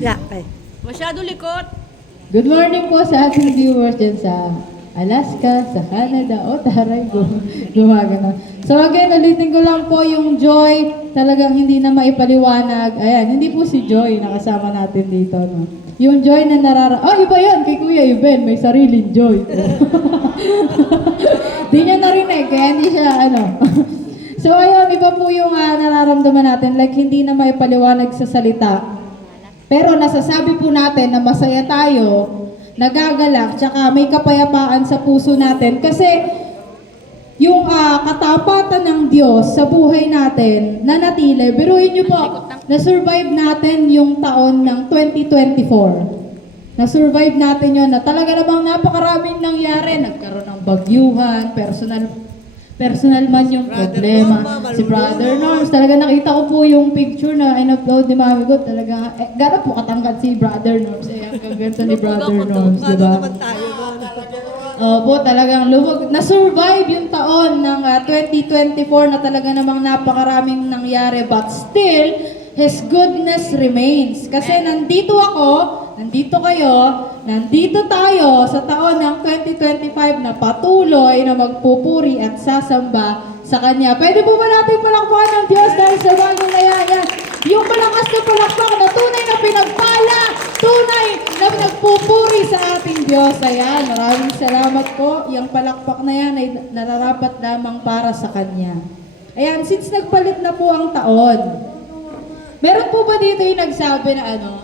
Yeah, okay. Masyado likot. Good morning po sa ating viewers dyan sa Alaska, sa Canada. O, taray, gumagana. So again, ulitin ko lang po yung Joy. Talagang hindi na maipaliwanag. Ayan, hindi po si Joy nakasama natin dito. No? Yung Joy na iba yan, kay Kuya Iben. May sariling Joy. Di niya narinig, kaya hindi siya, So ayun, iba po yung nararamdaman natin. Like, hindi na maipaliwanag sa salita. Pero nasasabi po natin na masaya tayo, nagagalak, tsaka may kapayapaan sa puso natin. Kasi yung katapatan ng Diyos sa buhay natin, nanatili. Biruin niyo po, na-survive natin yung taon ng 2024. Na-survive natin yun na talaga namang napakaraming nangyari. Nagkaroon ng bagyuhan, personal man yung problema. Si Brother Norms, talaga nakita ko po yung picture na in-upload ni Mami ko. Talaga, gano'n po katangkad si Brother Norms. Hanggang ganito ni Brother Norms, di ba? Opo, talagang lumag. Na-survive yung taon ng 2024 na talaga namang napakaraming nangyari. But still, His goodness remains. Kasi nandito ako, nandito kayo, nandito tayo sa taon ng 2025 na patuloy na magpupuri at sasamba sa Kanya. Pwede po ba natin palakpakan ng Diyos dahil sa bagong layaya? Yung malakas na palakpak na tunay na pinagpala, tunay na nagpupuri sa ating Diyos. Ayan, maraming salamat po. Yung palakpak na yan ay nararapat lamang para sa Kanya. Ayan, since nagpalit na po ang taon, meron po ba dito yung nagsabi na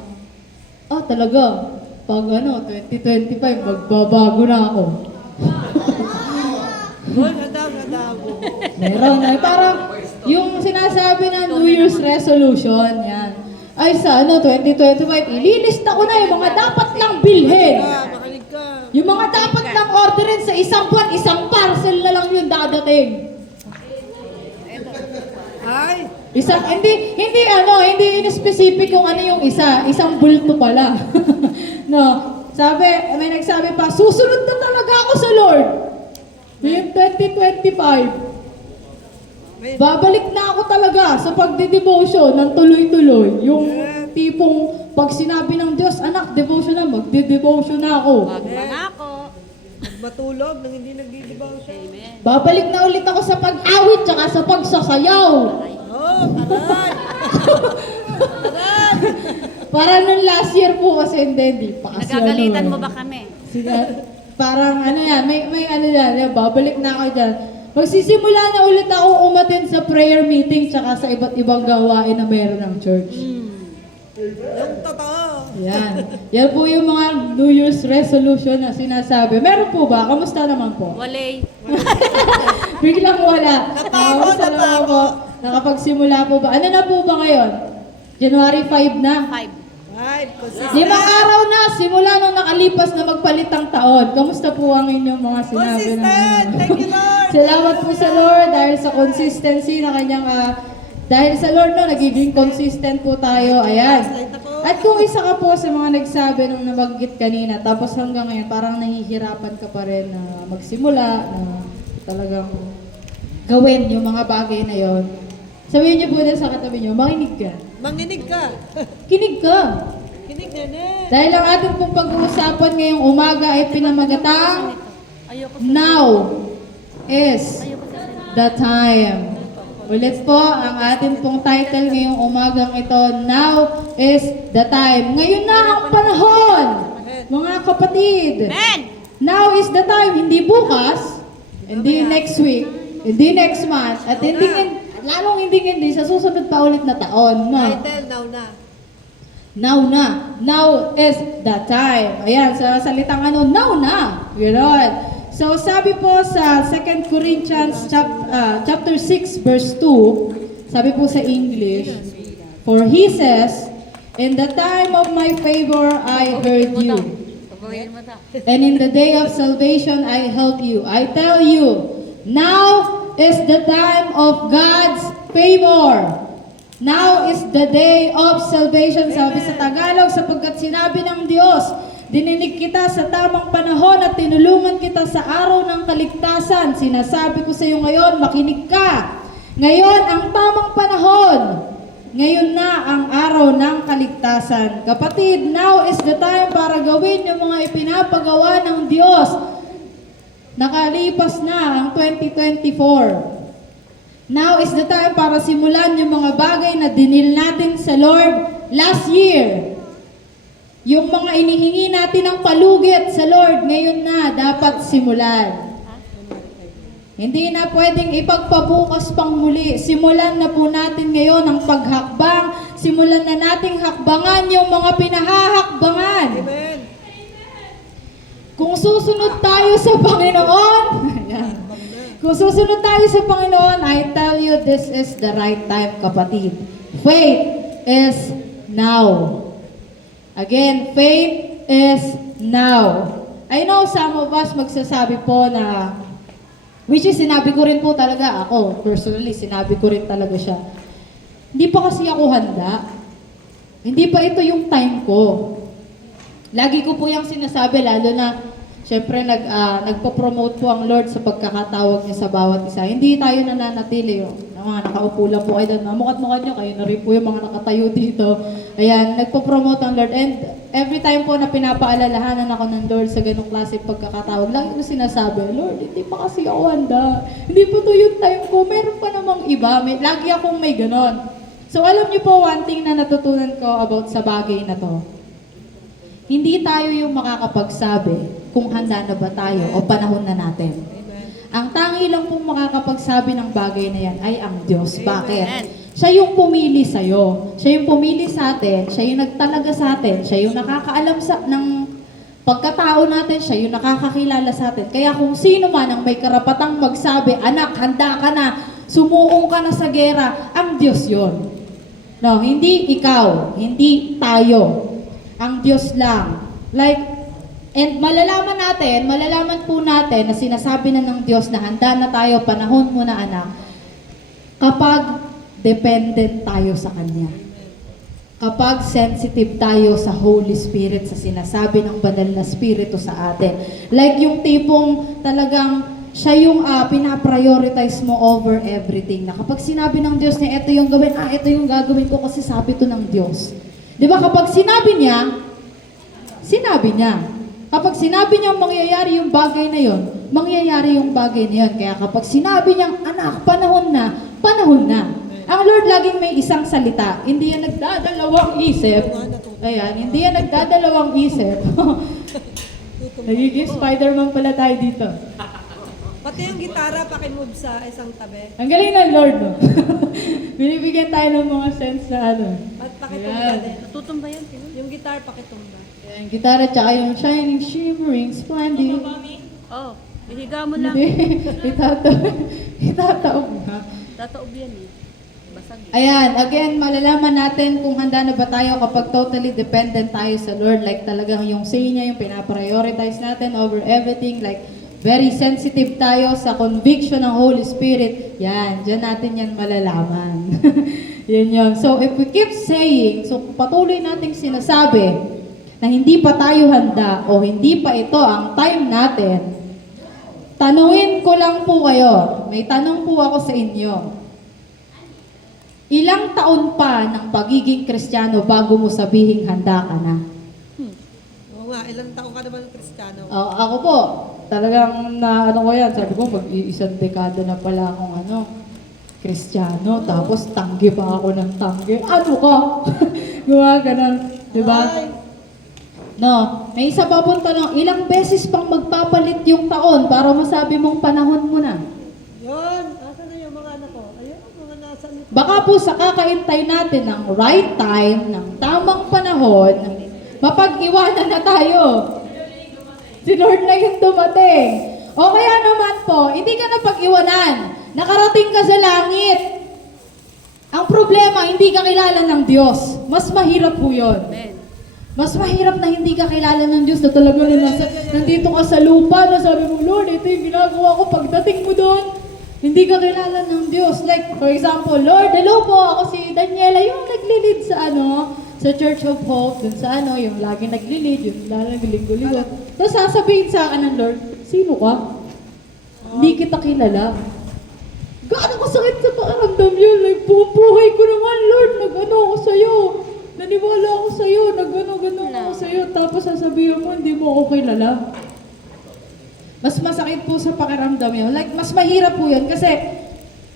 talaga, pag 2025, magbabago na ako. Meron na. Parang yung sinasabi na New Year's resolution, yan. Ay sa 2025, ililista ko na yung mga dapat lang bilhin. Yung mga dapat lang orderin sa isang buwan, isang parcel na lang yung dadating. Ay! Hindi in-specific kung ano yung isang bulto pala. No, may nagsabi pa, susunod na talaga ako sa Lord. Yung 2025, babalik na ako talaga sa pagde-devotion ng tuloy-tuloy. Yung tipong pag sinabi ng Diyos, anak, devotion na, magde-devotion na ako. Matulog nang hindi nagdi-devotion. Amen. Babalik na ulit ako sa pag-awit tsaka sa pagsasayaw. Para nung last year po kasi hindi pa kasi Nagagalitan mo ba kami? Parang may babalik na ako dyan. Magsisimula na ulit ako umattend sa prayer meeting tsaka sa iba't ibang gawain na meron ng church. Yung totoo. Yan po yung mga New Year's resolution na sinasabi. Meron po ba? Kamusta naman po? Walay. Biglang wala. Kamusta naman po? Nakapagsimula po ba? Ano na po ba ngayon? January 5 na? 5 araw na, simula nung nakalipas na magpalit ang taon. Kamusta po ang inyong mga sinabi na? Thank you, Lord! Salamat po sa Lord dahil sa consistency na kanyang, dahil sa Lord nagiging consistent po tayo. Ayan. At kung isa ka po sa mga nagsabi nung nabanggit kanina, tapos hanggang ngayon parang nahihirapan ka pa rin na magsimula, na talagang gawin yung mga bagay na yon. Sabihin niyo po din sa katabi niyo, makinig ka. Manginig ka. Kinig ka. Kinig na na. Dahil ang ating pong pag-uusapan ngayong umaga ay pinamagatang Now is the time. Ulit po, ang ating pong title ngayong umagang ito, Now is the time. Ngayon na ang panahon, mga kapatid. Amen! Now is the time, hindi bukas, hindi next week, hindi next month, at lalong hindi sa susunod pa ulit na taon. No? Title, Now na. Now is the time. Ayan, sa salitang now na. Gano'n. So, sabi po sa 2 Corinthians chapter 6 verse 2, sabi po sa English, for he says, in the time of my favor I heard you, and in the day of salvation I help you. I tell you, now is the time of God's favor. Now is the day of salvation. Sabi sa Tagalog, sapagkat sinabi ng Diyos, dininig kita sa tamang panahon at tinulungan kita sa araw ng kaligtasan. Sinasabi ko sa iyo ngayon, makinig ka. Ngayon ang tamang panahon Ngayon na ang araw ng kaligtasan. Kapatid, now is the time para gawin yung mga ipinapagawa ng Diyos. Nakalipas na ang 2024. Now is the time para simulan yung mga bagay na dinil natin sa Lord last year. Yung mga inihingi natin ng palugit sa Lord, ngayon na dapat simulan. Hindi na pwedeng ipagpabukas pang muli. Simulan na po natin ngayon ang paghakbang. Simulan na nating hakbangan yung mga pinahahakbangan. Amen. Kung susunod tayo sa Panginoon, kung susunod tayo sa Panginoon, I tell you, this is the right time, kapatid. Faith is now. Again, faith is now. I know some of us magsasabi po na, which is sinabi ko rin po talaga ako, personally, sinabi ko rin talaga siya. Hindi pa kasi ako handa. Hindi pa ito yung time ko. Lagi ko po yung sinasabi, lalo na, syempre, nagpo-promote po ang Lord sa pagkakatawag niya sa bawat isa. Hindi tayo nananatili. Mga nakaupo lang po kayo doon. Mamukhat-mukhat nyo, kayo na rin po yung mga nakatayo dito. Ayan, nagpo-promote ang Lord. And every time po na pinapaalalahanan ako ng Lord sa ganong klase pagkakatawag, lagi ko sinasabi, Lord, hindi pa kasi ako handa. Hindi po to yung time ko. Meron pa namang iba. Lagi akong may ganon. So alam niyo po, one thing na natutunan ko about sa bagay na to. Hindi tayo yung makakapagsabi kung handa na ba tayo o panahon na natin. Ang tangi lang pong makakapagsabi ng bagay na yan ay ang Diyos. Bakit? Siya yung pumili sa'yo. Siya yung pumili sa atin. Siya yung nagtalaga sa atin. Siya yung nakakaalam ng pagkatao natin. Siya yung nakakakilala sa atin. Kaya kung sino man ang may karapatang magsabi, anak, handa ka na, sumuong ka na sa gera, ang Diyos yon. No, hindi ikaw, hindi tayo. Ang Diyos lang. And malalaman po natin na sinasabi na ng Diyos na handa na tayo, panahon mo na anak, kapag dependent tayo sa Kanya. Kapag sensitive tayo sa Holy Spirit, sa sinasabi ng banal na Spirito sa atin. Like yung tipong talagang siya yung pinaprioritize mo over everything. Na kapag sinabi ng Diyos na ito yung gawin, ito yung gagawin ko kasi sabi to ng Diyos. Di ba kapag sinabi niya, sinabi niya. Kapag sinabi niya mangyayari yung bagay na yon, mangyayari yung bagay na yon. Kaya kapag sinabi niya, anak, panahon na, panahon na. Ang Lord laging may isang salita. Hindi yan nagdadalawang isip. Ayan, hindi yan nagdadalawang isip. Nagiging Spider-Man pala tayo dito. Pati yung gitara, pakimove sa isang tabi. Ang galing ng Lord, no? Binibigyan tayo ng mga sense na ano. At pakitumba din. Natutumba yan. Yung guitar, pakitumba. Yung gitara, tsaka yung shining, shimmering, splendid. Oh, ihiga mo lang. Hindi, itataob na. Tataob yan eh. Basag eh. Ayan, again, malalaman natin kung handa na ba tayo kapag totally dependent tayo sa Lord. Like talagang yung say niya, yung pinaprioritize natin over everything. Like, very sensitive tayo sa conviction ng Holy Spirit. Yan, dyan natin yan malalaman. Yan yun. So, if we keep saying, so patuloy nating sinasabi, na hindi pa tayo handa o hindi pa ito ang time natin, tanungin ko lang po kayo, may tanong po ako sa inyo. Ilang taon pa ng pagiging Kristiyano bago mo sabihing handa ka na? Oo nga, ilang taon ka naman Kristiyano? Ako po, talagang na ano ko yan, sabi ko mag-iisang dekada na pala akong Kristiyano, tapos tanggi pa ako ng tanggi. Ano ka? Gawa ganun, di ba? No, may isa pa pong tanong, ilang beses pang magpapalit yung taon para masabi mong panahon mo na? Yun, asan na yung mga anak ko? Ayun, mga nasa nito. Baka po sa kakaintay natin ng right time, ng tamang panahon, mapag-iwanan na tayo. Si Lord na yung dumating. O kaya naman po, hindi ka na pag-iwanan. Nakarating ka sa langit. Ang problema, hindi ka kilala ng Diyos. Mas mahirap po yun. Amen. Mas mahirap na hindi ka kilala ng Diyos na talaga nandito ka sa lupa na sabi mo, Lord, ito yung ginagawa ko. Pagdating mo doon, hindi ka kilala ng Diyos. Like, for example, Lord, hello po, ako si Daniela, yung nagli-lead sa sa Church of Hope, dun sa yung lagi nagli-lead, yung lagi linggo-linggo. Tapos sasabihin sa akin ng Lord, sino ka? Hindi kita kilala. Gaano kasakit sa pakiramdam yun? Like, buhay ko naman, Lord, nag-ano ako sa'yo. Naniwala ako sa'yo, nag-ano ako sa'yo. Tapos sasabihin mo, hindi mo ako kilala. Mas masakit po sa pakiramdam yun. Like, mas mahirap po yun kasi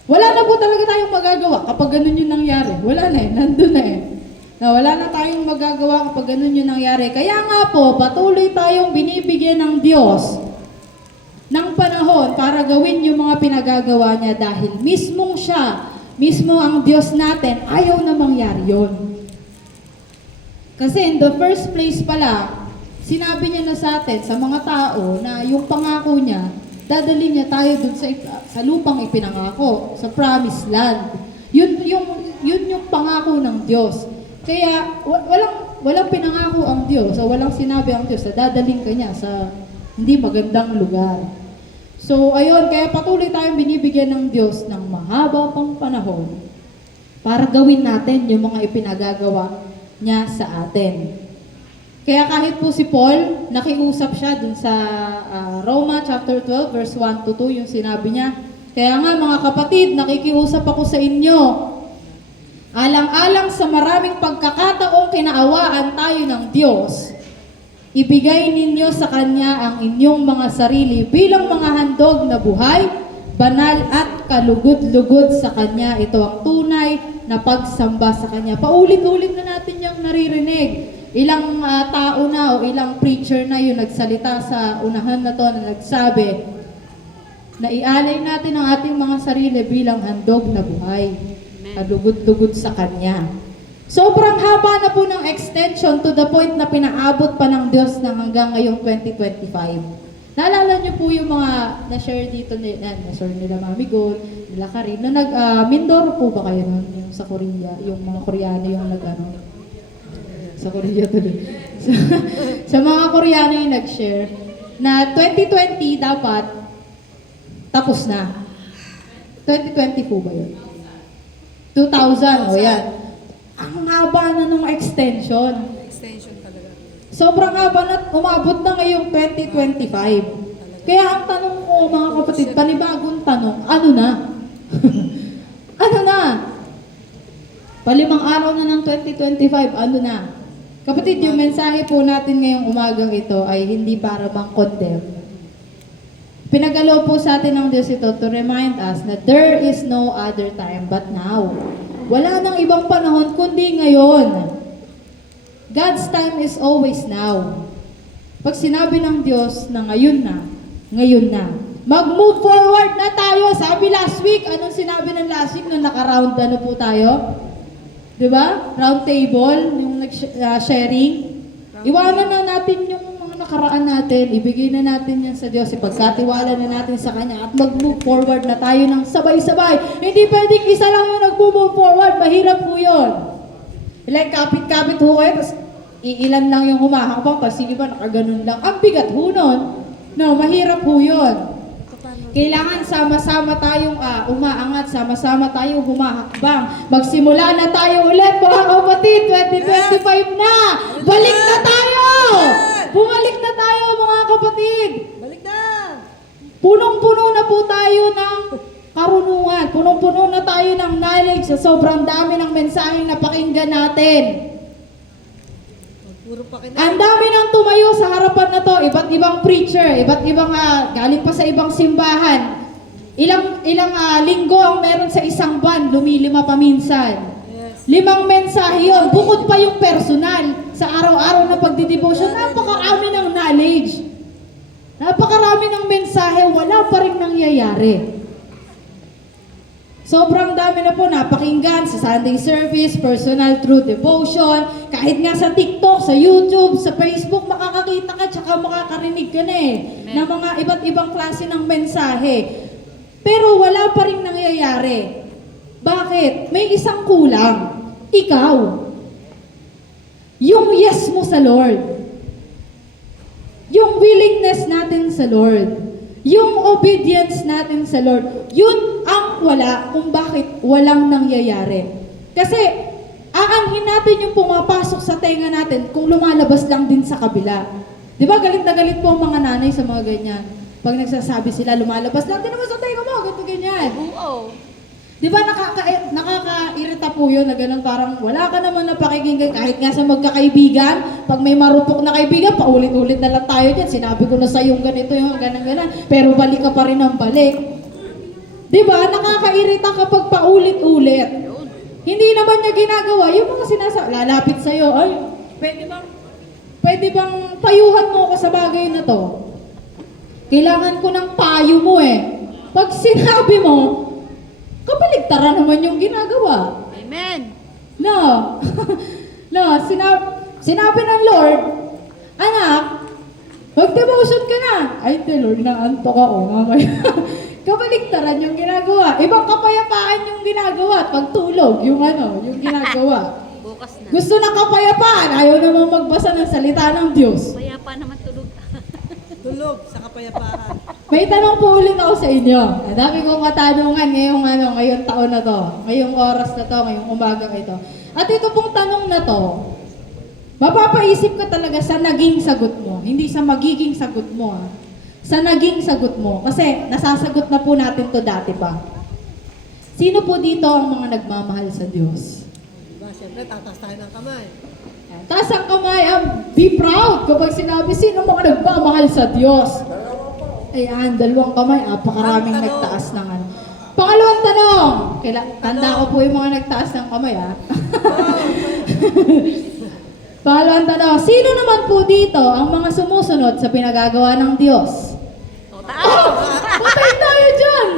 wala na po talaga tayong magagawa kapag ganun yung nangyari. Wala na eh, nandun na eh. Na wala na tayong magagawa kapag ganun yung nangyari. Kaya nga po, patuloy tayong binibigyan ng Diyos ng panahon para gawin yung mga pinagagawa niya dahil mismong siya, mismo ang Diyos natin, ayaw na mangyari yun. Kasi in the first place pala, sinabi niya na sa atin, sa mga tao, na yung pangako niya, dadalhin niya tayo dun sa lupang ipinangako, sa promised land. Yun yung pangako ng Diyos. Kaya walang pinangako ang Diyos, o walang sinabi ang Diyos na dadalhin ka niya sa hindi magandang lugar. So ayun, kaya patuloy tayong binibigyan ng Diyos ng mahaba pang panahon para gawin natin yung mga ipinagagawa niya sa atin. Kaya kahit po si Paul, nakiusap siya dun sa Roma chapter 12 verse 1 to 2, yung sinabi niya, kaya nga mga kapatid, nakikiusap ako sa inyo, alang-alang sa maraming pagkakataong kinaawaan tayo ng Diyos, ibigay ninyo sa Kanya ang inyong mga sarili bilang mga handog na buhay, banal at kalugod-lugod sa Kanya. Ito ang tunay na pagsamba sa Kanya. Paulit-ulit na natin yung naririnig. Ilang tao na o ilang preacher na yung nagsalita sa unahan na to na nagsabi na ialay natin ang ating mga sarili bilang handog na buhay. Kalugod-lugod sa Kanya. Sobrang haba na po ng extension to the point na pinaabot pa ng Diyos na hanggang ngayong 2025. Naalala niyo po yung mga na-share dito na-share nila Mami Gold, nila Karin, na Mindoro po ba kayo nun? Yung sa Korea, yung mga Koreano yung sa Korea tuloy. Sa mga Koreano yung nag-share na 2020 dapat tapos na. 2020 po ba yun? 2000, o yan. Ang haba na nung extension. Extension talaga. Sobrang haba na, umabot na ngayong 2025. Kaya ang tanong ko, mga kapatid, panibagong tanong, ano na? Ano na? Palimang araw na ng 2025, ano na? Kapatid, yung mensahe po natin ngayong umagang ito ay hindi para mang-condemn. Pinagalo po sa atin ng Diyos ito to remind us na there is no other time but now. Wala nang ibang panahon kundi ngayon. God's time is always now. Pag sinabi ng Diyos na ngayon na, ngayon na. Mag-move forward na tayo. Sabi last week, anong sinabi ng last week nung naka-round ano po tayo? Diba? Round table, yung sharing. Iwanan na natin yung mga nakaraan natin. Ibigay na natin yan sa Diyos. Ipagkatiwala na natin sa Kanya at mag-move forward na tayo ng sabay-sabay. Hindi pwedeng isa lang yung nag-move forward. Mahirap po yun. Like, kapit-kapit ho kayo, tapos iilan lang yung humahakbang, tapos sige ba, nakaganon lang. Ang bigat ho nun. No, mahirap ho yun. Kailangan sama-sama tayong umaangat, sama-sama tayong humahakbang. Magsimula na tayo ulit, mga kapatid, 2025 na! Balik na tayo! Bumalik na tayo, mga kapatid! Balik na! Punong-puno na po tayo ng karunungan. Punong-puno na tayo ng knowledge sa sobrang dami ng mensaheng napakinggan natin. Puro pa kina. Ang dami nang tumayo sa harapan na to, iba't ibang preacher, iba't ibang galing pa sa ibang simbahan. Ilang linggo ang meron sa isang buwan, lumilima pa minsan. Yes. 5 mensahe yun, bukod pa yung personal sa araw-araw na pagdidevotion. Napakarami ng knowledge. Napakarami ng mensahe, wala pa rin nangyayari. Sobrang dami na po napakinggan sa Sunday service, personal through devotion, kahit nga sa TikTok, sa YouTube, sa Facebook, makakakita ka tsaka makakarinig ka na ng mga iba't ibang klase ng mensahe. Pero wala pa rin nangyayari. Bakit? May isang kulang. Ikaw. Yung yes mo sa Lord. Yung willingness natin sa Lord. Yung obedience natin sa Lord, yun ang wala kung bakit walang nangyayari. Kasi, aanhin natin yung pumapasok sa tenga natin kung lumalabas lang din sa kabila. Di ba, galit na galit po ang mga nanay sa mga ganyan. Pag nagsasabi sila, lumalabas lang din naman sa tenga mo, ganito ganyan. Oo. Di ba nakakairita po yun na ganun parang wala ka naman na pakikinggan kahit nga sa magkakaibigan, pag may marupok na kaibigan, paulit-ulit na lang tayo dyan. Sinabi ko na sa yung ganito, yung ganan-ganan, pero balik ka pa rin ng balik. Di ba? Nakakairita kapag paulit-ulit. Hindi naman niya ginagawa, yung mga lalapit sa'yo, ay, pwede bang payuhan mo ko sa bagay na to? Kailangan ko ng payo mo eh. Pag sinabi mo, kabaligtaran naman yung ginagawa. Amen. No. No, sinabi ng Lord, anak, mag-devotion ka na. Ay, the Lord, naantok ako mamaya. Kabaligtaran yung ginagawa. Ibang kapayapaan yung ginagawa. At pagtulog, yung ginagawa. Bukas na. Gusto ng kapayapaan, ayaw namang magbasa ng salita ng Diyos. Kaya pa naman tulog. Tulog sa kapayapaan. May tanong po ulit ako sa inyo. Ang dami kong katanungan ngayong taon na to, ngayong oras na to, ngayong umaga ito. At ito pong tanong na to, mapapaisip ka talaga sa naging sagot mo, hindi sa magiging sagot mo. Sa naging sagot mo. Kasi nasasagot na po natin to dati pa. Sino po dito ang mga nagmamahal sa Diyos? Diba, siyempre, tatas tayo ng kamay. Taas ang kamay, be proud kapag sinabi, sino mga nagmamahal sa Diyos? Ayan, dalawang kamay, apakaraming nagtaas ng ano. Pangalawang tanong, tanda ko po yung mga nagtaas ng kamay, ha? Pangalawang tanong, sino naman po dito ang mga sumusunod sa pinagagawa ng Diyos? O, taas. Patay tayo dyan!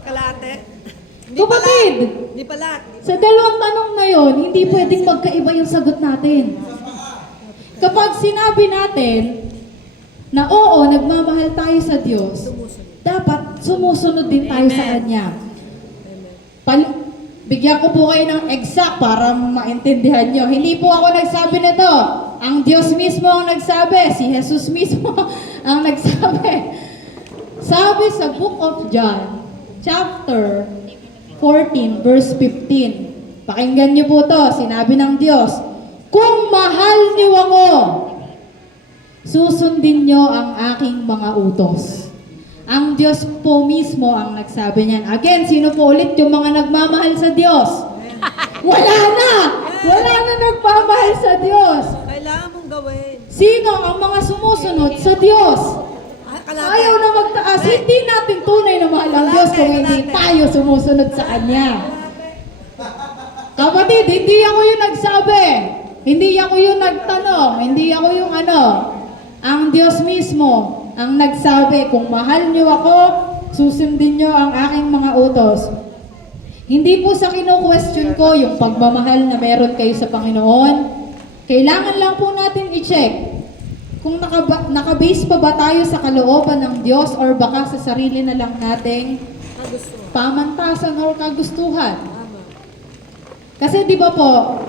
Kalate. Kapatid, Hindi pala. sa dalawang tanong na yon, hindi pwedeng magkaiba yung sagot natin. Kapag sinabi natin na oo, nagmamahal tayo sa Diyos, dapat sumusunod din tayo sa Kanya. Bigyan ko po kayo ng exact para maintindihan nyo. Hindi po ako nagsabi nito. Ang Diyos mismo ang nagsabi. Si Jesus mismo ang nagsabi. Sabi sa Book of John, chapter 14, verse 15. Pakinggan niyo po to. Sinabi ng Diyos, kung mahal niyo ako, susundin niyo ang aking mga utos. Ang Diyos po mismo ang nagsabi niyan. Again, sino po ulit yung mga nagmamahal sa Diyos? Wala na! Wala na nagmamahal sa Diyos. Kailangan mong gawin. Sino ang mga sumusunod sa Diyos? Ayaw na magtaas. Hindi natin tunay na mahal ang Diyos kung hindi tayo sumusunod sa Kanya. Kapatid, hindi ako yung nagsabi. Hindi ako yung nagtanong. Hindi ako yung ano. Ang Diyos mismo ang nagsabi, kung mahal niyo ako, susundin niyo ang aking mga utos. Hindi po sa kino-question ko yung pagmamahal na meron kayo sa Panginoon. Kailangan lang po natin i-check kung nakabase pa ba tayo sa kalooban ng Diyos or baka sa sarili na lang nating pamantasan or kagustuhan. Kasi di ba po,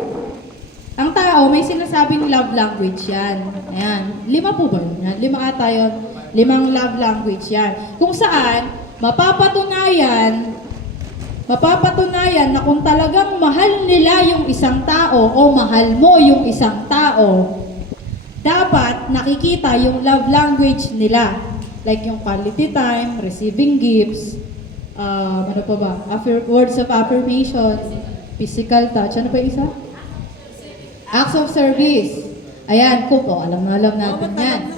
ang tao may sinasabing love language yan. Ayan. 5 po ba yun? 5 ata yun. 5 love language yan. Kung saan, mapapatunayan na kung talagang mahal nila yung isang tao o mahal mo yung isang tao, dapat nakikita yung love language nila. Like yung quality time, receiving gifts, ano pa ba? Words of affirmation, physical touch. Ano pa isa? Acts of service. Ayan, alam natin yan.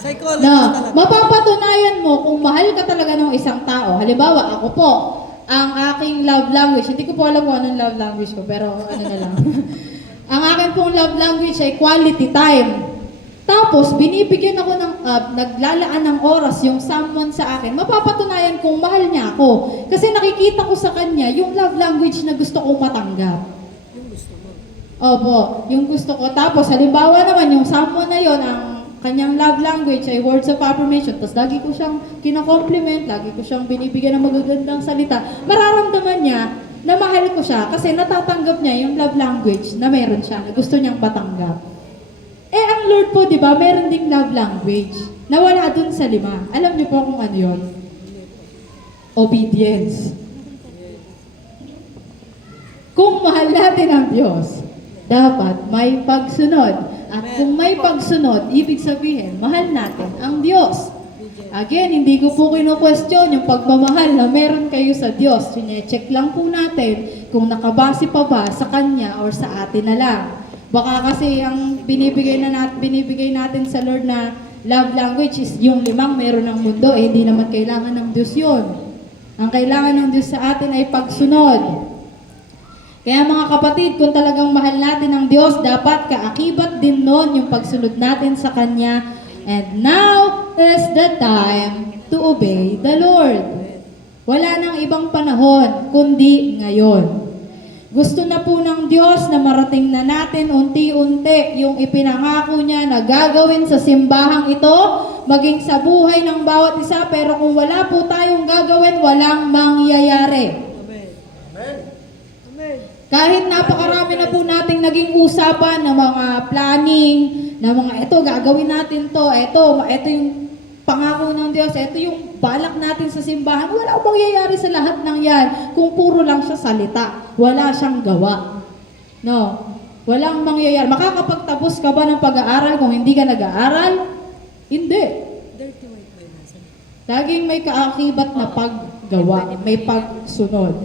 Psychology No, talaga. mapapatunayan mo kung mahal ka talaga ng isang tao. Halimbawa, ako po, ang aking love language, hindi ko po alam kung anong love language ko, pero ano na lang. Ang aking pong love language ay quality time. Tapos, binibigyan ako ng, naglalaan ng oras yung someone sa akin, mapapatunayan kung mahal niya ako. Kasi nakikita ko sa kanya yung love language na gusto kong matanggap. Opo, yung gusto ko. Tapos, halimbawa naman, yung someone na yon, ang kanyang love language ay words of affirmation. Tapos, lagi ko siyang kina-compliment, lagi ko siyang binibigyan ng magagandang salita. Mararamdaman niya na mahal ko siya kasi natatanggap niya yung love language na meron siya, na gusto niyang matanggap. Eh, ang Lord po, di ba, meron ding love language na wala dun sa 5. Alam niyo po kung ano yun? Obedience. Kung mahal natin ang Diyos, dapat may pagsunod. At kung may pagsunod, ibig sabihin, mahal natin ang Diyos. Again, hindi ko po kino-question yung pagmamahal na meron kayo sa Diyos. Sine-check lang po natin kung nakabase pa ba sa Kanya or sa atin na lang. Baka kasi ang binibigay natin sa Lord na love language is yung 5 meron ng mundo, hindi naman kailangan ng Diyos yun. Ang kailangan ng Diyos sa atin ay pagsunod. Kaya mga kapatid, kung talagang mahal natin ang Diyos, dapat kaakibat din nun yung pagsunod natin sa Kanya. And now is the time to obey the Lord. Wala nang ibang panahon, kundi ngayon. Gusto na po ng Diyos na marating na natin unti-unti yung ipinangako niya na gagawin sa simbahang ito, maging sa buhay ng bawat isa, pero kung wala po tayong gagawin, walang mangyayari. Amen. Amen. Kahit napakarami na po nating naging usapan ng mga planning, na mga ito, gagawin natin to, ito yung pangako ng Diyos, ito yung balak natin sa simbahan, wala akong mangyayari sa lahat ng yan kung puro lang siya salita. Wala siyang gawa. No. Walang mangyayari. Makakapagtapos ka ba ng pag-aaral kung hindi ka nag-aaral? Hindi. Dirty white boy nasan? Laging may kaakibat na paggawa, may pagsunod.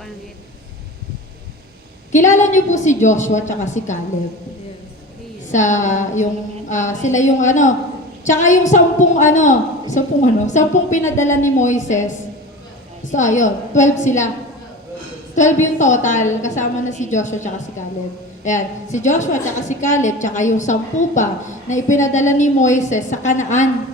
Pangit. Kilala niyo po si Joshua at si Caleb. Yes. Sa yung sila yung tsaka yung 10 pinadala ni Moises. So ayun, 12 sila. 12 yung total, kasama na si Joshua tsaka si Caleb. Ayan, si Joshua tsaka si Caleb, tsaka yung 10 pa na ipinadala ni Moises sa Kanaan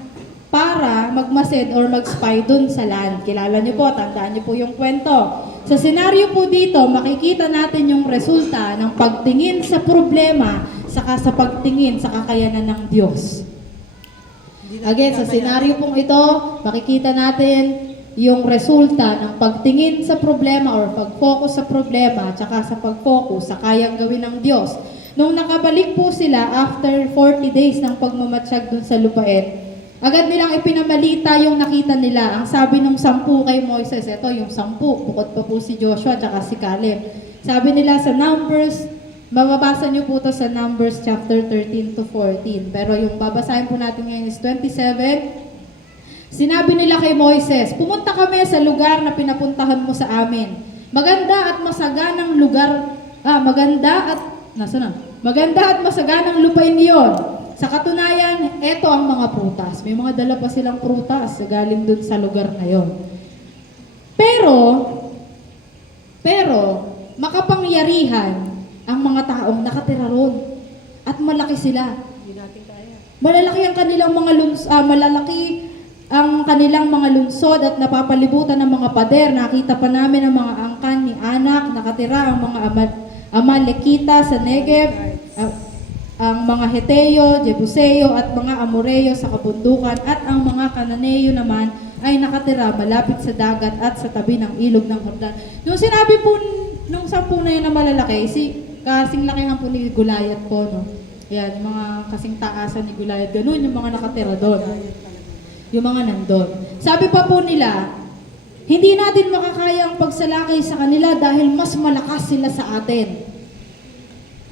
para magmasid or mag-spy dun sa land. Kilala niyo po, tandaan niyo po yung kwento. Sa senaryo po dito, makikita natin yung resulta ng pagtingin sa problema saka sa pagtingin sa kakayanan ng Diyos. Again, sa senaryo pong ito, makikita natin yung resulta ng pagtingin sa problema or pag-focus sa problema at saka sa pag-focus sa kayang gawin ng Diyos. Nung nakabalik po sila after 40 days ng pagmamatsyag dun sa lupain, agad nilang ipinamalita yung nakita nila. Ang sabi ng 10 kay Moises, ito yung 10, bukod pa po si Joshua at si Caleb. Sabi nila sa Numbers, mababasa niyo po ito sa Numbers chapter 13 to 14. Pero yung babasahin po natin ngayon is 27. Sinabi nila kay Moises, pumunta kami sa lugar na pinapuntahan mo sa amin. Maganda at masaganang lugar, maganda at masaganang lupain niyon. Sa katunayan, eto ang mga prutas. May mga dala pa silang prutas galing dun sa lugar na yon. Pero, makapangyarihan ang mga taong nakatira roon. At malaki sila. Hindi natin kaya. Malalaki ang kanilang mga lungsod at napapalibutan ng mga pader. Nakita pa namin ang mga angkan ni Anak, nakatira ang mga Amalekita sa Negev, ang mga Heteo, Jebuseo at mga Amoreo sa kabundukan, at ang mga Kananeo naman ay nakatira malapit sa dagat at sa tabi ng ilog ng Jordan. Nung sinabi po nung 10 na yun na malalaki, kasing lakihan po ni Goliath po, no? Yan, mga kasing taasan ni Goliath, ganun yung mga nakatira doon. Yung mga nandun. Sabi pa po nila, hindi natin makakaya ang pagsalakay sa kanila dahil mas malakas sila sa atin.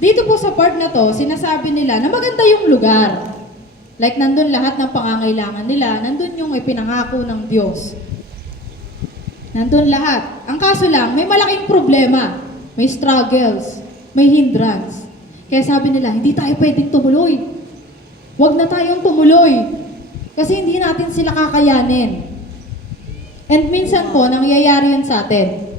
Dito po sa part na to, sinasabi nila na maganda yung lugar. Like nandun lahat ng pangangailangan nila, nandun yung ipinangako ng Diyos. Nandun lahat. Ang kaso lang, may malaking problema. May struggles. May hindrance. Kaya sabi nila, hindi tayo pwedeng tumuloy. Huwag na tayong tumuloy. Kasi hindi natin sila kakayanin. And minsan po, nangyayari yun sa atin.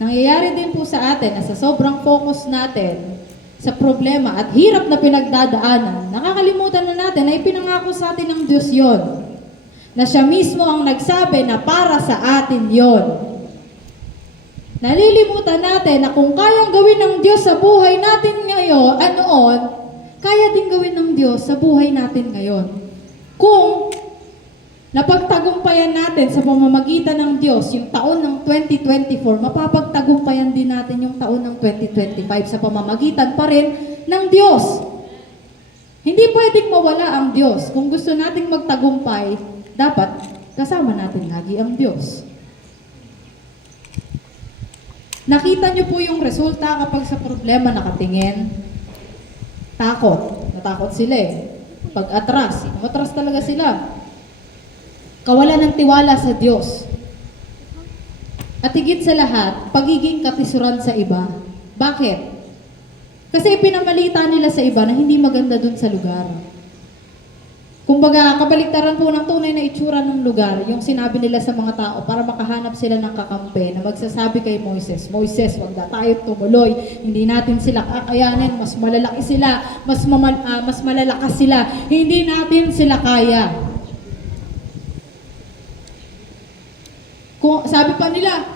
Nangyayari din po sa atin na sa sobrang focus natin sa problema at hirap na pinagdadaanan, nakakalimutan na natin na ipinangako sa atin ng Diyos yon. Na siya mismo ang nagsabi na para sa atin yon. Nalilimutan natin na kung kayang gawin ng Diyos sa buhay natin ngayon, kaya din gawin ng Diyos sa buhay natin ngayon. Kung napagtagumpayan natin sa pamamagitan ng Diyos yung taon ng 2024, mapapagtagumpayan din natin yung taon ng 2025 sa pamamagitan pa rin ng Diyos. Hindi pwedeng mawala ang Diyos. Kung gusto nating magtagumpay, dapat kasama natin lagi ang Diyos. Nakita niyo po yung resulta kapag sa problema nakatingin. Takot. Natakot sila eh. Pag atras talaga sila. kawalan ng tiwala sa Diyos. At higit sa lahat, pagiging katisuran sa iba. Bakit? Kasi pinamalita nila sa iba na hindi maganda dun sa lugar. Kumbaga, kabaliktaran po ng tunay na itsura ng lugar, yung sinabi nila sa mga tao para makahanap sila ng kakampi na magsasabi kay Moises, Moises, wag na tayo tumuloy, hindi natin sila kakayanin, mas malalaki sila, mas malalakas sila, hindi natin sila kaya. Sabi pa nila,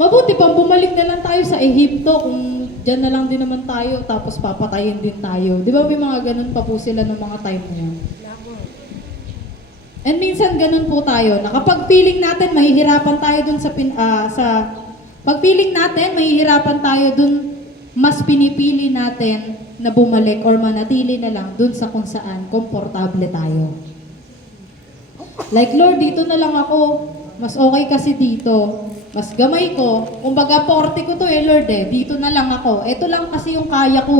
mabuti pang bumalik na lang tayo sa Ehipto kung dyan na lang din naman tayo tapos papatayin din tayo. Di ba may mga ganun pa po sila ng mga time niya? And minsan ganun po tayo, na kapag feeling natin mahihirapan tayo dun pag feeling natin mahihirapan tayo dun, mas pinipili natin na bumalik or manatili na lang dun sa kung saan komportable tayo. Like, Lord, dito na lang ako, mas okay kasi dito, mas gamay ko, kumbaga 40 ko to Lord dito na lang ako, ito lang kasi yung kaya ko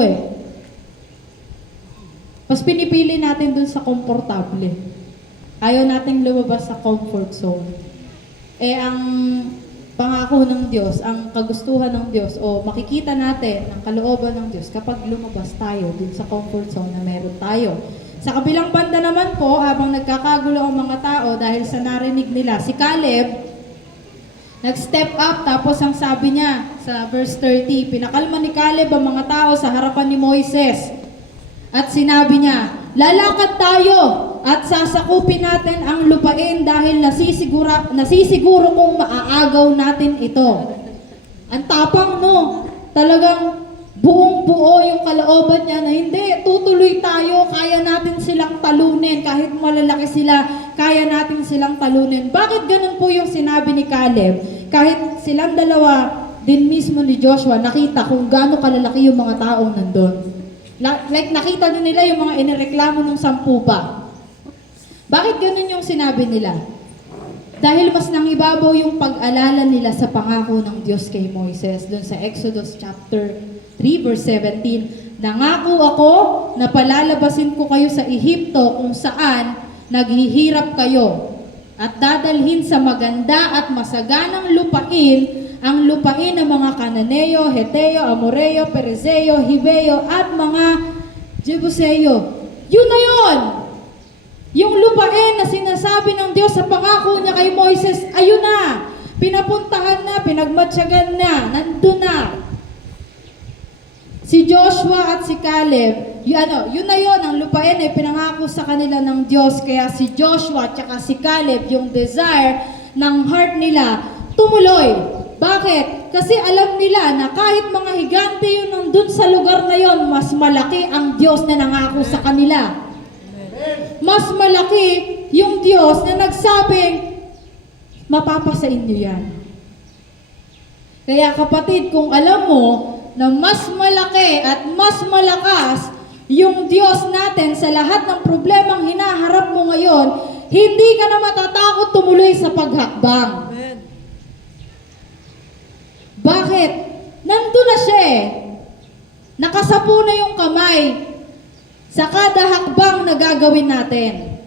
Mas pinipili natin dun sa komportable. Ayaw nating lumabas sa comfort zone. Ang pangako ng Diyos, ang kagustuhan ng Diyos, o makikita natin ang kalooban ng Diyos kapag lumabas tayo dun sa comfort zone na meron tayo. Sa kabilang banda naman po, habang nagkakagulo ang mga tao dahil sa narinig nila, si Caleb, nag-step up, tapos ang sabi niya sa verse 30, pinakalma ni Caleb ang mga tao sa harapan ni Moises. At sinabi niya, lalakad tayo at sasakupin natin ang lupain dahil nasisiguro kong maaagaw natin ito. Ang tapang talagang buong buo yung kalooban niya na hindi, tutuloy tayo, kaya natin silang talunin, kahit malalaki sila, kaya natin silang talunin. Bakit ganun po yung sinabi ni Caleb? Kahit silang dalawa, din mismo ni Joshua, nakita kung gaano kalalaki yung mga taong nandun. Like nakita din nila yung mga inireklamo ng 10 pa. Bakit ganun yung sinabi nila? Dahil mas nangibabaw yung pag-alala nila sa pangako ng Diyos kay Moises doon sa Exodus chapter 3 verse 17. Nangako ako na palalabasin ko kayo sa Ehipto kung saan naghihirap kayo at dadalhin sa maganda at masaganang lupain ang lupain ng mga Kananeo, Heteo, Amoreo, Perezeo, Hiveo, at mga Jebuseo. Yun na yun! Yung lupain na sinasabi ng Diyos sa pangako niya kay Moises, ayun na! Pinapuntahan na, pinagmatsyagan na, nandun na. Si Joshua at si Caleb, yun na yun, ang lupain ay pinangako sa kanila ng Diyos. Kaya si Joshua at si Caleb, yung desire ng heart nila, tumuloy. Bakit? Kasi alam nila na kahit mga higante yun nandun sa lugar na yun, mas malaki ang Diyos na nangako sa kanila. Mas malaki yung Diyos na nagsabing, mapapasa inyo yan. Kaya kapatid, kung alam mo na mas malaki at mas malakas yung Diyos natin sa lahat ng problemang hinaharap mo ngayon, hindi ka na matatakot tumuloy sa paghakbang. Bakit? Nandun na siya Nakasapo na yung kamay sa kada hakbang na gagawin natin.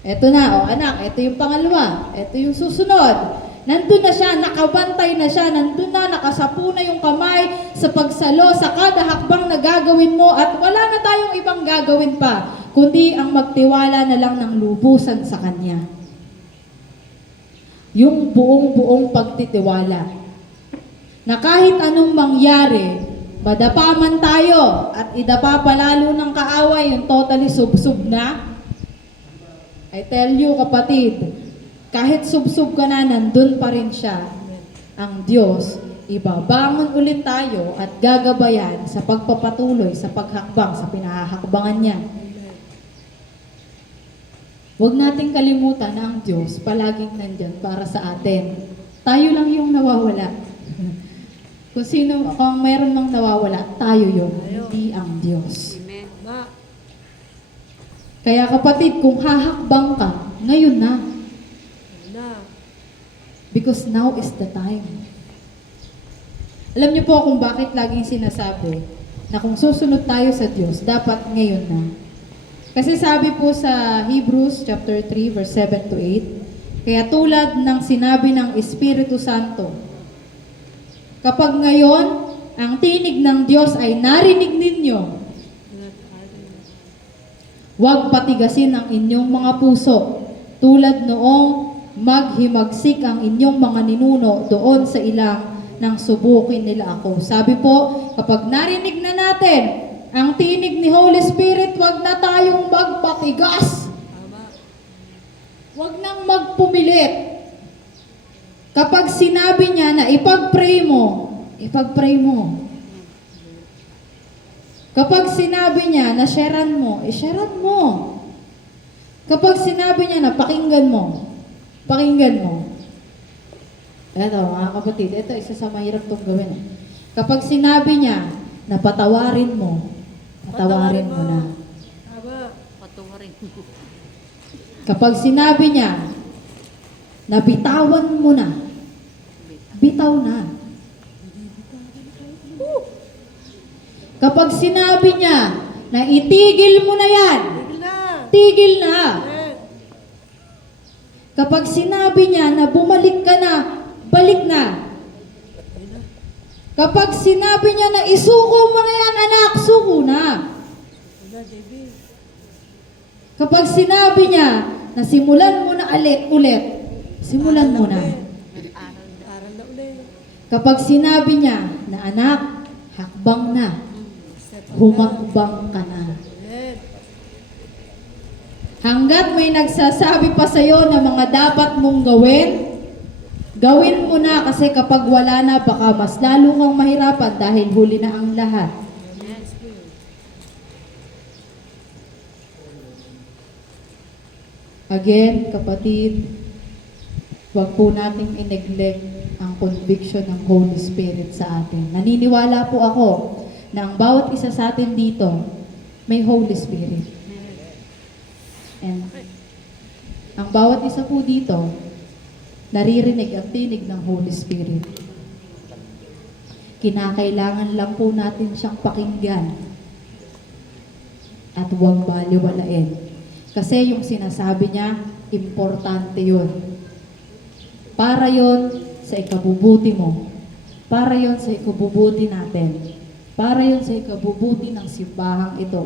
Eto na, anak, eto yung pangalawa, eto yung susunod. Nandun na siya, nakabantay na siya, nandun na, nakasapo na yung kamay sa pagsalo sa kada hakbang na gagawin mo at wala na tayong ibang gagawin pa, kundi ang magtiwala na lang ng lubusan sa Kanya. Yung buong pagtitiwala. Na kahit anong mangyari, madapa man tayo at idapa palalo ng kaaway, yung totally subsub na. I tell you kapatid, kahit subsub ka na, nandun pa rin siya. Ang Diyos, ibabangon ulit tayo at gagabayan sa pagpapatuloy, sa paghakbang, sa pinahahakbangan niya. Huwag nating kalimutan na ang Diyos palaging nandyan para sa atin. Tayo lang yung nawawala. Kung mayroon mang nawawala, tayo yun, hindi ang Diyos. Amen. Kaya kapatid, kung hahakbang ka, ngayon na. Because now is the time. Alam niyo po kung bakit laging sinasabi na kung susunod tayo sa Diyos, dapat ngayon na. Kasi sabi po sa Hebrews chapter 3 verse 7 to 8, Kaya tulad ng sinabi ng Espiritu Santo, kapag ngayon, ang tinig ng Diyos ay narinig ninyo, huwag patigasin ang inyong mga puso, tulad noong maghimagsik ang inyong mga ninuno doon sa ilang nang subukin nila ako. Sabi po, kapag narinig na natin ang tinig ni Holy Spirit, huwag na tayong magpatigas. Huwag nang magpumilit. Kapag sinabi niya na ipag-pray mo, ipag-pray mo. Kapag sinabi niya na sharean mo, i-sharean mo. Kapag sinabi niya na pakinggan mo, pakinggan mo. Eto, mga kapatid, ito isa sa mahirap itong gawin. Kapag sinabi niya na patawarin mo, patawarin mo na. Tama. Patuwarin. Kapag sinabi niya na bitawan mo na, bitaw na. Kapag sinabi niya na itigil mo na yan, Tigil na. tigil na. Amen. Kapag sinabi niya na bumalik ka na, balik na. Kapag sinabi niya na isuko mo na yan, anak, suko na. Wala, JB. Kapag sinabi niya na simulan mo na ulit, simulan mo na. Aral na ulit. Kapag sinabi niya na anak, hakbang na, humakbang ka na. Amen. Hanggat may nagsasabi pa sa'yo na mga dapat mong gawin, gawin mo na kasi kapag wala na, baka mas lalo kang mahirapan dahil huli na ang lahat. Again, kapatid, huwag po nating i-neglect ang conviction ng Holy Spirit sa atin. Naniniwala po ako na ang bawat isa sa atin dito may Holy Spirit. And ang bawat isa po dito naririnig ang tinig ng Holy Spirit. Kinakailangan lang po natin siyang pakinggan at huwag baliwalain. Kasi yung sinasabi niya, importante yun. Para yon sa ikabubuti mo. Para yon sa ikabubuti natin. Para yon sa ikabubuti ng simbahang ito.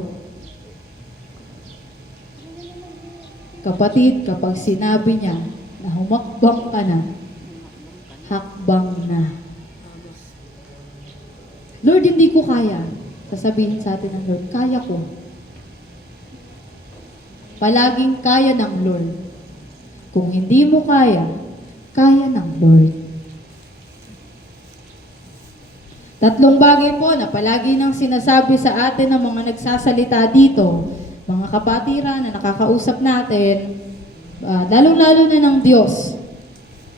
Kapatid, kapag sinabi niya na humakbang ka na, hakbang na. Lord, hindi ko kaya. Sasabihin sa atin ng Lord, kaya ko. Palaging kaya ng Lord. Kung hindi mo kaya, kaya ng Lord. Tatlong bagay po na palagi nang sinasabi sa atin ng mga nagsasalita dito, mga kapatiran na nakakausap natin, lalong-lalo na ng Diyos,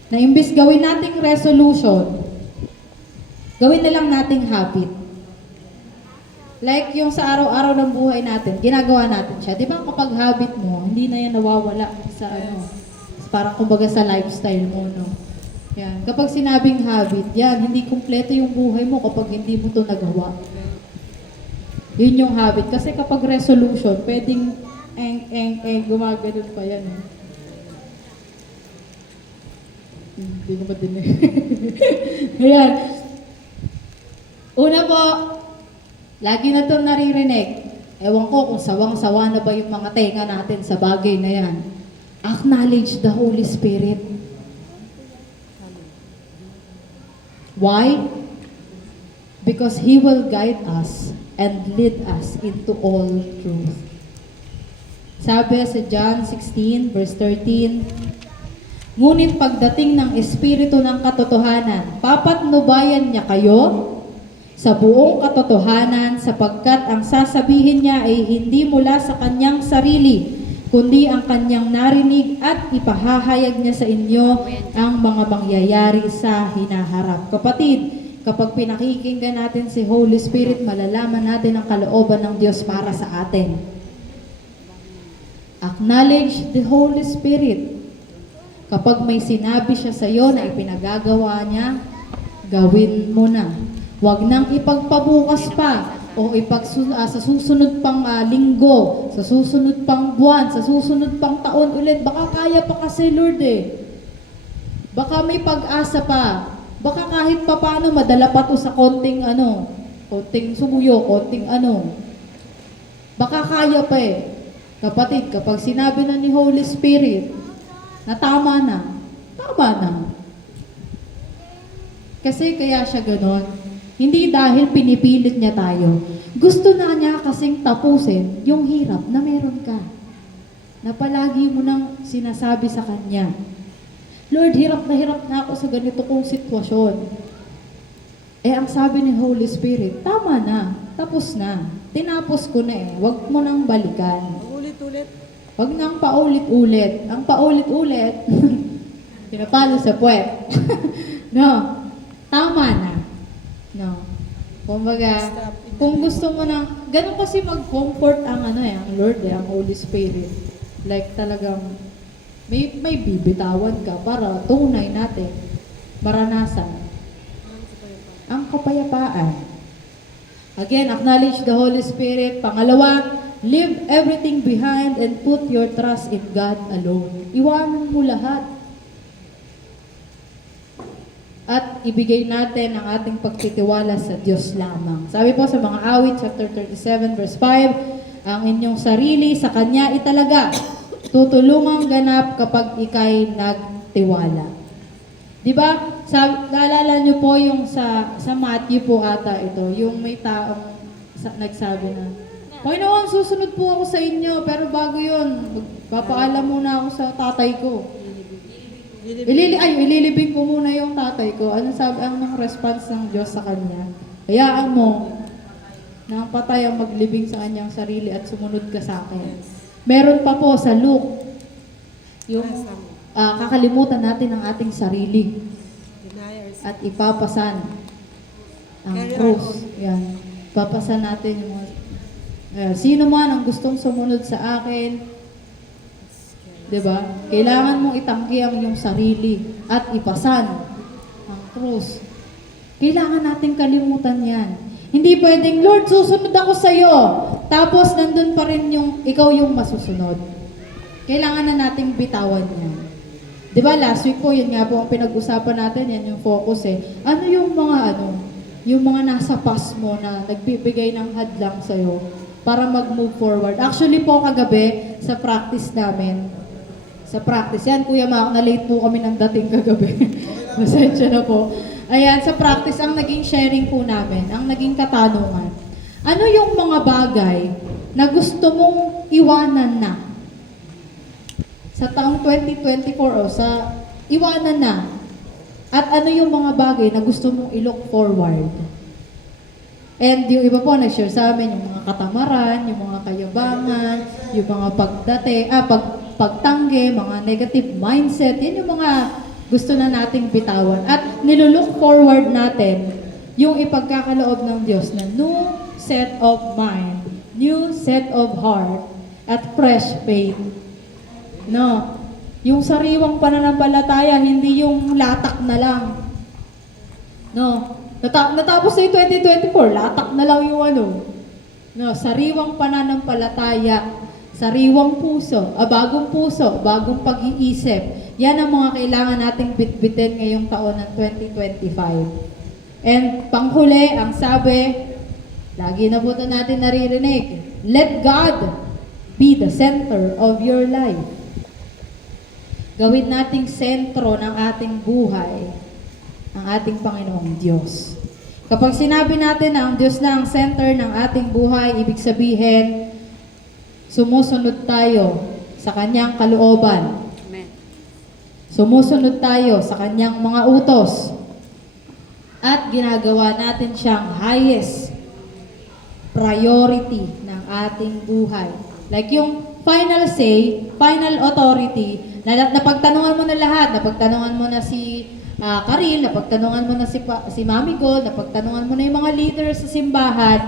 na imbis gawin nating resolution, gawin na lang nating habit. Like yung sa araw-araw ng buhay natin, ginagawa natin siya. Di ba kapag habit mo, hindi na yan nawawala sa parang kumbaga sa lifestyle mo, no? Yan. Kapag sinabing habit, yan, hindi kumpleto yung buhay mo kapag hindi mo to nagawa. Yun yung habit. Kasi kapag resolution, pwedeng gumaganon pa yan. Hindi ko ba din Ayan. Una po, lagi na itong naririnig. Ewan ko kung sawang-sawa na ba yung mga tenga natin sa bagay na yan. Acknowledge the Holy Spirit. Why? Because He will guide us and lead us into all truth. Sabi sa John 16, verse 13, ngunit pagdating ng Espiritu ng katotohanan, papatnubayan niya kayo sa buong katotohanan sapagkat ang sasabihin niya ay hindi mula sa kanyang sarili, kundi ang kanyang narinig at ipahahayag niya sa inyo ang mga mangyayari sa hinaharap. Kapatid, kapag pinakikinggan natin si Holy Spirit, malalaman natin ang kalooban ng Diyos para sa atin. Acknowledge the Holy Spirit. Kapag may sinabi siya sa iyo na ipinagagawa niya, gawin mo na. Huwag nang ipagpabukas pa o sa susunod pang linggo, sa susunod pang buwan, sa susunod pang taon ulit. Baka kaya pa kasi, Lord eh. Baka may pag-asa pa. Baka kahit papano madala pa to sa konting konting sumuyo, konting Baka kaya pa eh. Kapatid, kapag sinabi na ni Holy Spirit na tama na, tama na. Kasi kaya siya ganon. Hindi dahil pinipilit niya tayo. Gusto na niya kasing tapusin yung hirap na meron ka. Na palagi mo nang sinasabi sa Kanya, Lord, hirap na ako sa ganito kong sitwasyon. Ang sabi ni Holy Spirit, tama na, tapos na. Tinapos ko na wag mo nang balikan. Ulit-ulit. Wag nang paulit-ulit. Ang paulit-ulit, pinapalo sa puwet. No, tama na. No. Kumbaga, kung gusto mo nang, ganun kasi mag-comfort ang ang Lord, ang Holy Spirit. Like talagang, may bibitawan ka para tunay natin maranasan ang kapayapaan. Again, acknowledge the Holy Spirit. Pangalawa, leave everything behind and put your trust in God alone. Iwanan mo lahat. At ibigay natin ang ating pagtitiwala sa Diyos lamang. Sabi po sa mga awit, chapter 37, verse 5, ang inyong sarili sa Kanya italaga, tutulungang ganap kapag ikay nagtiwala. Diba? Naalala niyo po yung sa Matthew po ata ito, yung may taong nagsabi na, Panginoon, susunod po ako sa inyo, pero bago yun, magpapaalam muna ako sa tatay ko. Ililibing ko muna yung tatay ko. Ano sabi ang response ng Diyos sa kanya? Hayaan mo na ang patay ang maglibing sa kanyang sarili at sumunod ka sa akin. Meron pa po sa Luke, yung kakalimutan natin ang ating sarili at ipapasan ang krus. Yan. Papasan natin yung mga sino man ang gustong sumunod sa akin, diba? Kailangan mong itanggi ang iyong sarili at ipasan ang krus. Kailangan natin kalimutan yan. Hindi pwedeng, Lord, susunod ako sa'yo. Tapos nandun pa rin ikaw yung masusunod. Kailangan na nating bitawan yan. Diba last week po, yun nga po ang pinag-usapan natin, yan yung focus Ano yung mga nasa past mo na nagbibigay ng hadlang sa'yo para mag-move forward. Actually po kagabi, sa practice namin, yan, Kuya Mac, na-late po kami ng dating kagabi. Masensya na po. Ayan, sa practice, ang naging sharing po namin, ang naging katanungan, ano yung mga bagay na gusto mong iwanan na? Sa taong 2024 iwanan na. At ano yung mga bagay na gusto mong i-look forward? And yung iba po nag-share sa amin, yung mga katamaran, yung mga kayabangan, yung mga pagtanggi, mga negative mindset, yan yung mga gusto na nating bitawan. At nilulook forward natin yung ipagkakaloob ng Diyos na new set of mind, new set of heart, at fresh faith. No. Yung sariwang pananampalataya, hindi yung latak na lang. No. Natapos na yung 2024, latak na lang yung No, sariwang pananampalataya, sariwang puso, bagong puso, bagong pag-iisip. Yan ang mga kailangan nating bitbitin ngayong taon ng 2025. And panghuli, ang sabi, lagi na po ito natin naririnig, let God be the center of your life. Gawin nating sentro ng ating buhay ang ating Panginoong Diyos. Kapag sinabi natin na ang Diyos na ang center ng ating buhay, ibig sabihin, sumusunod tayo sa Kanyang kalooban. Amen. Sumusunod tayo sa Kanyang mga utos. At ginagawa natin siyang highest priority ng ating buhay. Like yung final say, final authority, napagtanungan mo na lahat, napagtanungan mo na si Karil, napagtanungan mo na si Mami ko, napagtanungan mo na yung mga leaders sa simbahan,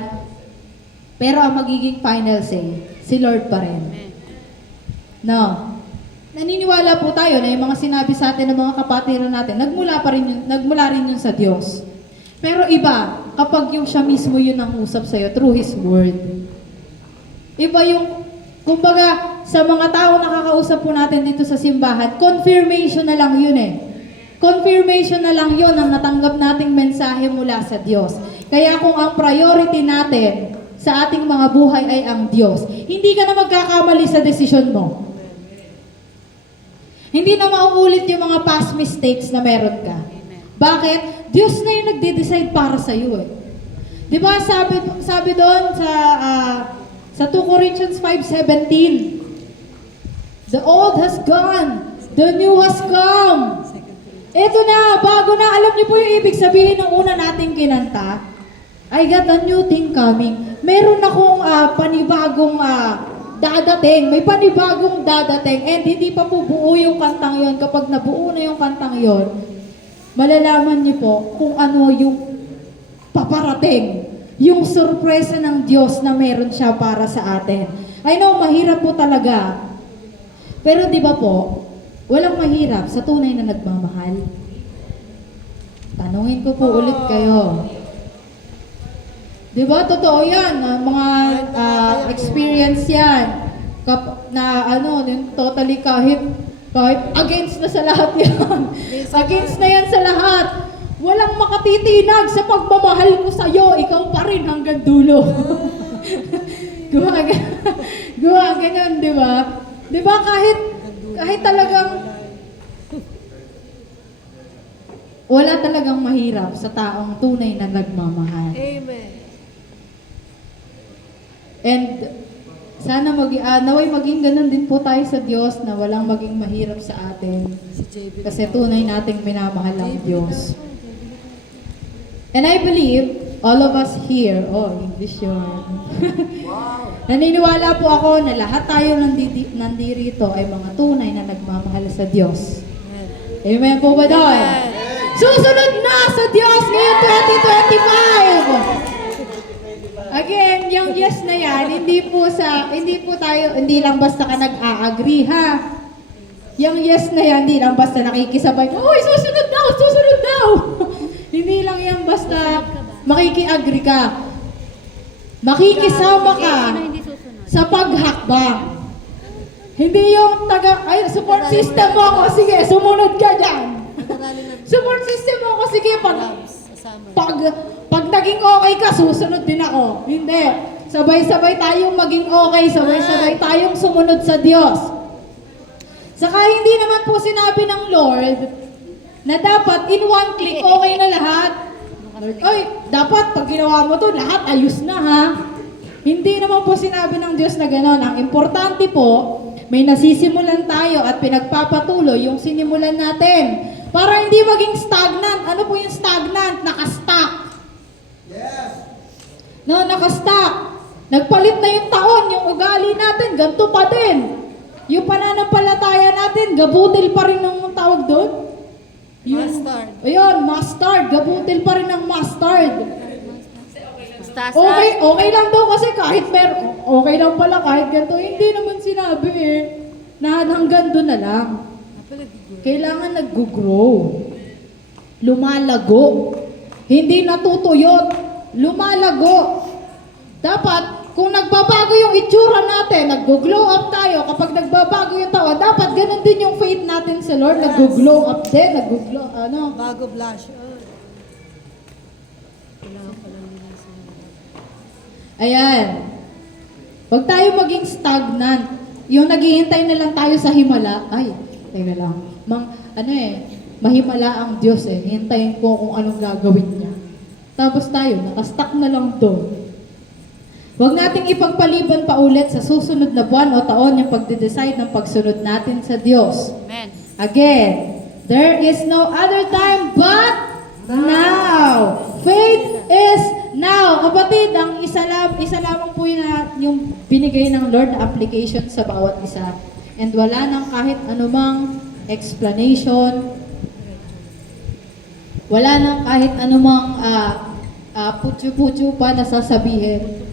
pero ang magiging final say, si Lord pa rin. No. Naniniwala po tayo na yung mga sinabi sa atin ng mga kapatiran natin, nagmula rin yun sa Diyos. Pero iba, kapag yung siya mismo yun ang usap sa'yo through His Word. Iba yung, kumbaga, sa mga tao nakakausap po natin dito sa simbahan, confirmation na lang yun confirmation na lang yon ang natanggap nating mensahe mula sa Diyos. Kaya kung ang priority natin sa ating mga buhay ay ang Diyos, hindi ka na magkakamali sa desisyon mo. Hindi na mauulit yung mga past mistakes na meron ka. Bakit? Diyos na yung nagde-decide para sa iyo eh. 'Di ba sabi doon sa 2 Corinthians 5:17, the old has gone, the new has come. Ito na, bago na. Alam niyo po yung ibig sabihin ng una nating kinanta? I got a new thing coming. Meron akong panibagong dadating. May panibagong dadating. And hindi pa po buo yung kantang yon. Kapag nabuo na yung kantang yon, malalaman niyo po kung ano yung paparating. Yung sorpresa ng Diyos na meron siya para sa atin. I know, mahirap po talaga. Pero di ba po, walang mahirap sa tunay na nagmamahal. Tanungin ko po ulit kayo. Di ba? Totoo yan. Mga experience yan. Yung totally kahit against na sa lahat yan. Against na yan sa lahat. Walang makatitinag sa pagmamahal ko sa'yo. Ikaw pa rin hanggang dulo. Gawa ganyan, di ba? Di ba kahit talagang wala talagang mahirap sa taong tunay na nagmamahal. Amen. And sana naway maging ganun din po tayo sa Diyos na walang maging mahirap sa atin. Kasi tunay nating minamahal ang Diyos. And I believe all of us here, English yun. Naniniwala po ako na lahat tayo nandirito ay mga tunay na nagmamahal sa Diyos. Amen po ba doon? Susunod na sa Diyos ngayong 2025! Again, yung yes na yan, hindi lang basta ka nag-a-agree ha. Yung yes na yan, hindi lang basta nakikisabay, uy, susunod daw! Hindi lang yan basta makiki-agree ka. Makikisama ka sa paghakbang. Hindi yung support system mo ako, sige, sumunod ka dyan. Support system mo ako, sige, pag naging okay ka, susunod din ako. Hindi. Sabay-sabay tayong maging okay, sabay-sabay tayong sumunod sa Diyos. Saka hindi naman po sinabi ng Lord na dapat in one click okay na lahat. Oy, dapat pag ginawa mo to, lahat ayos na ha. Hindi naman po sinabi ng Diyos na gano'n. Ang importante po, may nasisimulan tayo at pinagpapatuloy yung sinimulan natin. Para hindi maging stagnant. Ano po yung stagnant? Nakastuck. Yes. No, nakastuck. Nagpalit na yung taon, yung ugali natin, ganito pa din. Yung pananampalataya natin, gabutil pa rin ng tawag doon. Mustard. Ayun, mustard. Gabutil pa rin ng mustard. Mustasa. Okay lang daw kasi okay lang pala kahit ganito. Hindi naman sinabi na hanggang doon na lang. Kailangan nag-grow. Lumalago. Hindi natutuyot. Lumalago. Dapat, kung nagbabago yung itsura natin, nag-glow up tayo, kapag nagbabago yung tawa, dapat ganun din yung faith natin sa Lord, nag-glow up din, Bago blush. Ayan. Huwag tayo maging stagnant. Yung naghihintay na lang tayo sa himala, teka lang, mahimala ang Diyos hintayin ko kung anong gagawin niya. Tapos tayo, nakastuck na lang doon. Huwag nating ipagpaliban pa ulit sa susunod na buwan o taon yung pagde-decide ng pagsunod natin sa Diyos. Amen. Again, there is no other time but now. Faith is now. Kapatid, ang isa lamang po yung binigay ng Lord na application sa bawat isa. And wala nang kahit anumang explanation. Wala nang kahit anumang putyo-putyo pa na sasabihin.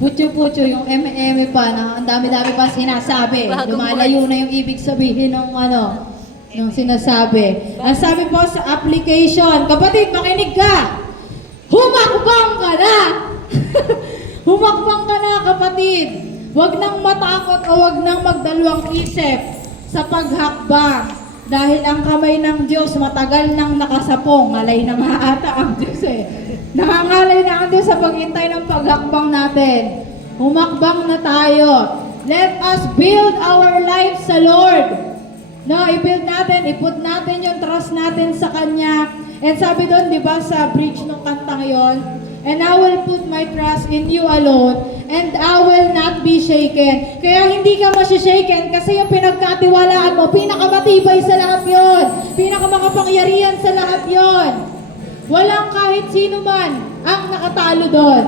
Putyo-putyo, yung eme-eme pa, na ang dami-dami pa sinasabi. Lumalayo na yung ibig sabihin ng ng sinasabi. Ang sabi po sa application, kapatid, makinig ka! Humakbang ka na! Humakbang ka na, kapatid! Huwag nang matakot o huwag nang magdalawang isip sa paghakbang. Dahil ang kamay ng Diyos matagal nang nakasapong. Ngalay na nga ata ang Diyos eh. Nakangalay na ang Diyos sa paghintay ng paghakbang natin. Humakbang na tayo. Let us build our lives sa Lord. No, i-build natin, i-put natin yung trust natin sa Kanya. And sabi doon, di ba, sa bridge ng kantang yon, and I will put my trust in you alone, and I will not be shaken. Kaya hindi ka masya-shaken kasi yung pinagkatiwalaan mo, pinakamatibay sa lahat yon, pinakamakapangyarihan sa lahat yon. Walang kahit sino man ang nakatalo doon.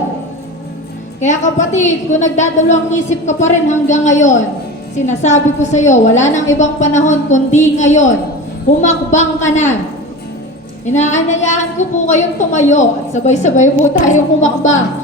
Kaya kapatid, kung nagdadalawang isip ka pa rin hanggang ngayon, sinasabi ko sa iyo, wala nang ibang panahon kundi ngayon. Humakbang ka na. Inaanyayahan ko po kayong tumayo at sabay-sabay po tayong humakbang.